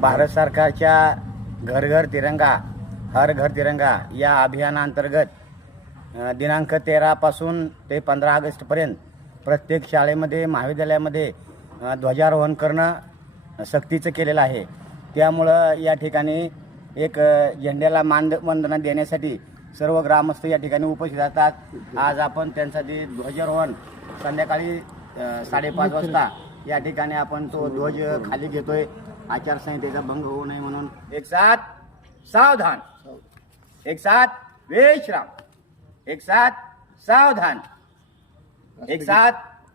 भारत सरकारच्या घर घर तिरंगा हर घर तिरंगा या अभियानांतर्गत दिनांक 13 पासून ते 15 ऑगस्टपर्यंत प्रत्येक शाळेमध्ये महाविद्यालयामध्ये ध्वजारोहण करणं सक्तीचं केलेलं आहे. त्यामुळं या ठिकाणी एक झेंड्याला मानवंदना देण्यासाठी सर्व ग्रामस्थ या ठिकाणी उपस्थित असतात. आज आपण त्यांसाठी ध्वजारोहण संध्याकाळी 5:30 वाजता या ठिकाणी आपण तो ध्वज खाली घेतोय. आचारसंहितेचा भंग होऊ नये म्हणून. एक साथ सावधान, एक साथ विश्राम, एक साथ सावधान, एक साथ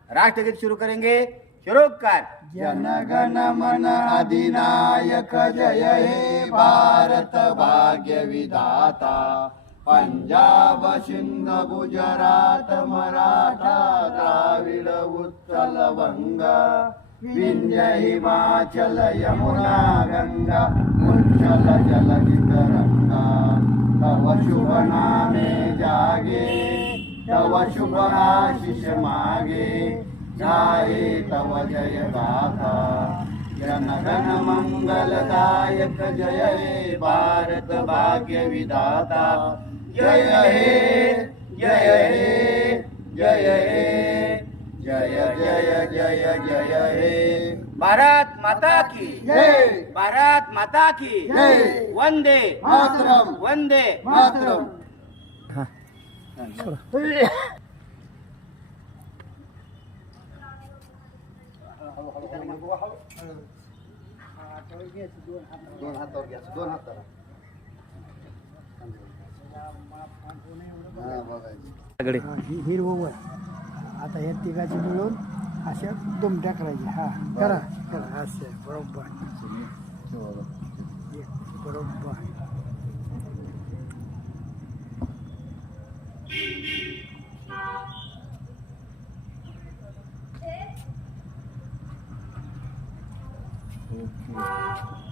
राष्ट्रगीत शुरू करेंगे. शुरू कर. जनगण मन अधिनायक जय हे भारत भाग्य विधाता. पंजाब सिंध गुजरात मराठा द्राविड उत्कल वंगा. विंध्य हिमाचल यमुना गंगा उच्चल जलधि तरंगा. तव शुभ नामे जागे तव शुभ आशीष मागे. गाये तव जय गाथा जनगण मंगलदायक जय हे भारत भाग्य विधाता. जय हे जय हे जय हे जय जय जय जय हे. भारत माता की जय. भारत माता की जय. वंदे मातरम वंदे मातरम. दोन हातावर घ्या, दोन हातावर. हिरवं आता ह्या तिघाची मिळून अशा दुमट्या करायच्या. हा करा करा असं बरोबर बरोबर. ओके.